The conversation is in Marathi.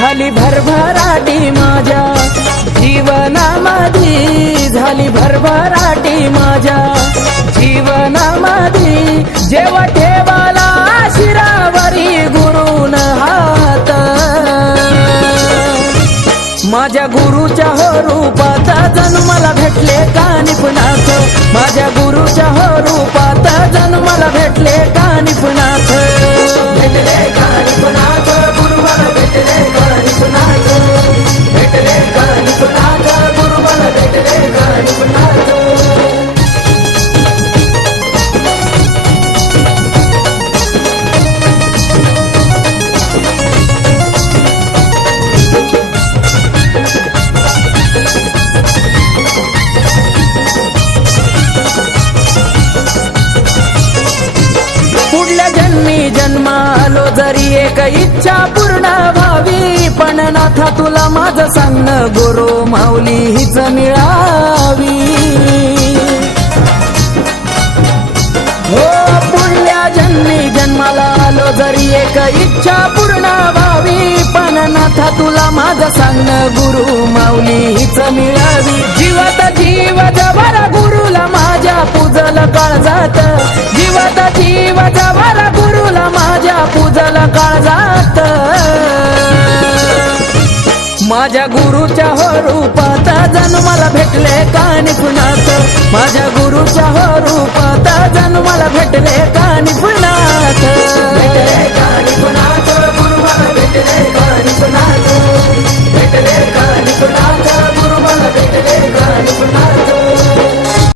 झाली भरभराटी माझ्या जीवनामध्ये, झाली भरभराटी माझ्या जीवनामध्ये। जेव्हा ठेवाला शिरावरी गुरुन हात, माझ्या गुरुच्या हो रूपात जन्माला भेटले कानिफनाथ, माझ्या गुरुच्या हो रूपात जन्माला भेटले कानिफनाथ। भेटले कानिफनाथ, गुरुवाला भेटले कानिफनाथ, भेटले कानिफनाथ, गुरुवाला भेटले कानिफनाथ। पुढल्या जन्मी जन्मालो जरी एक इच्छा पूर्ण व्हावी, पण नाथा तुला माझं सांगणं गुरु माऊली हीच मिळावी। हो पुढल्या जन्मी जन्माला आलो जरी एक इच्छा पूर्ण व्हावी, पण नाथा तुला माझं सांगणं गुरु माऊली हीच मिळावी। जीवात जीव जवळ गुरुला माझ्या पूजल काळजात, जीवात जीव जवळ गुरुला माझ्या पूजल काळजात। माझ्या गुरुच्या हो रूपात जन्माला भेटले कानिफनाथ, माझ्या गुरुच्या हो रूपात जन्माला भेटले कानिफनाथ।